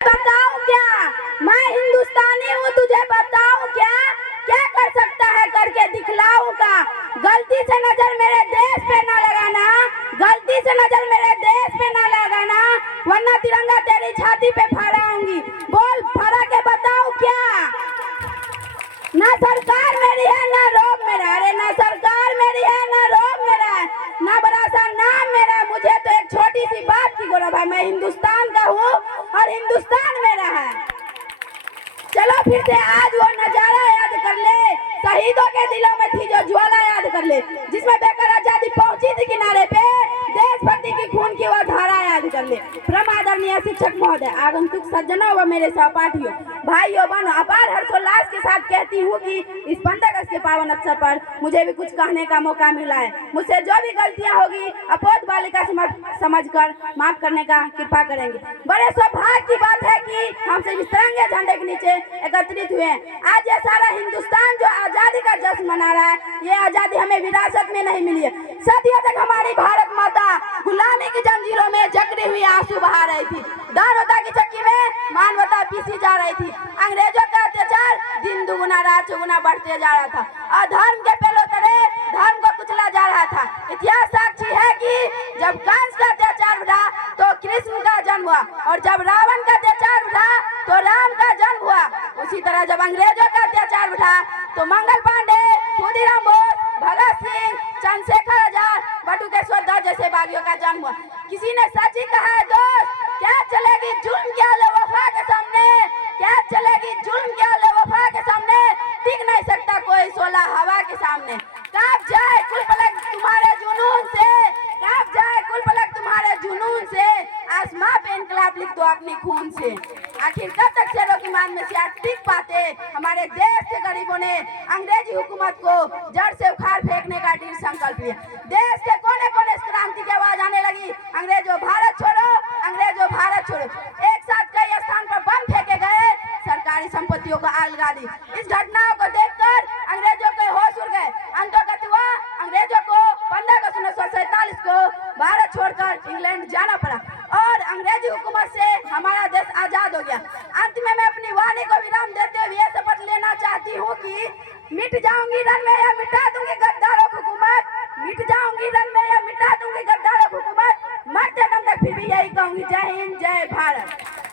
बताऊं क्या, मैं हिंदुस्तानी हूँ, तुझे बताऊं क्या, क्या कर सकता है करके दिखलाऊं का। गलती से नजर मेरे देश पे ना लगाना, गलती से नजर मेरे देश पे ना लगाना, वरना तिरंगा तेरी छाती पे फहराऊंगी। बोल फहरा के बताऊं क्या। ना सरकार मेरी है ना रोब मेरा, अरे ना सरकार मेरी है ना रोब मेरा है, ना बड़ा सा नाम मेरा। मुझे तो एक छोटी सी बात की गौरव है, मैं हिंदुस्तान का हूँ और हिंदुस्तान मेरा है। चलो फिर से आज वो नजारा याद कर ले, शहीदों के दिलों में थी जो ज्वाला याद कर ले, जिसमें बेकर आजादी पहुंची थी किनारे पे, देशभक्ति की खून की वो धारा याद कर ले। परम आदरणीय शिक्षक महोदय, आगंतुक सज्जनों व मेरे सहपाठियों, भाइयों बहनों, अपार हर्षोल्लास के साथ कहती हूँ कि इस 15 अगस्त के पावन अवसर पर मुझे भी कुछ कहने का मौका मिला है। मुझसे जो भी गलतियाँ होगी अपोध बालिका समझकर माफ करने का कृपा करेंगे। बड़े सौभाग्य की बात है कि हम सिर्फ इस तिरंगे झंडे के नीचे एकत्रित हुए। आज ये सारा हिंदुस्तान जो आजादी का जश्न मना रहा है, ये आजादी हमें विरासत में नहीं मिली है। सदियों तक हमारी भारत माता गुलामी की जंजीरों में जकड़ी हुई आंसू बहा रही थी, दानवता की चक्की में मानवता पीसी जा रही थी। अंग्रेजों का अत्याचार दिन दुगुना रात चौगुना बढ़ते जा रहा था, अधर्म के पहले तले धर्म को कुचला जा रहा था। इतिहास साक्षी है कि जब कंस का अत्याचार बढ़ा तो कृष्ण का जन्म हुआ, और जब रावण का अत्याचार बढ़ा तो राम का जन्म हुआ। उसी तरह जब अंग्रेजों का अत्याचार बढ़ा तो मंगल पांडे, खुदीराम बोस, भगत सिंह, चंद्रशेखर आजाद, बटुकेश्वर दत्त जैसे बागियों का जन्म हुआ। किसी ने सच ही कहा है दोस्त, क्या चलेगी जुल्म क्या वफा के सामने, क्या चलेगी जुल्म क्या वफा के सामने, टिक नहीं सकता कोई सोला हवा के सामने। कांप जाए कुल पलक तुम्हारे जुनून से, कांप जाए कुल पलक तुम्हारे जुनून से, आसमां पे इनकलाब लिख दो अपनी खून से। आखिर कब तक शेरों की मान में सियार टिक पाते। हमारे देश के गरीबों ने अंग्रेजी हुकूमत को जड़ से उखाड़ फेंकने का दृढ़ संकल्प लिया। देश के कोने कोने इस क्रांति की आवाज आने लगी, अंग्रेजों भारत छोड़ो, अंग्रेजों भारत छोड़ो। एक साथ कई स्थान पर बम फेंके गए, सरकारी संपत्तियों को आग लगा दी। इस घटनाओं को देखकर अंग्रेजों के होश उड़ गए। अंततः हुआ अंग्रेजों को 15 अगस्त 1947 को भारत छोड़कर इंग्लैंड जाना पड़ा और अंग्रेजी हुकूमत से हमारा देश आजाद हो गया। अंत में मैं अपनी वाणी को विराम देते हुए शपथ लेना चाहती हूँ कि मिट जाऊंगी रण में या मिटा दूंगी गद्दारों की हुकूमत, मिट जाऊंगी रण में या मिटा दूंगी गद्दारों की हुकूमत, मरते दम तक फिर भी यही कहूंगी, जय हिंद जय भारत।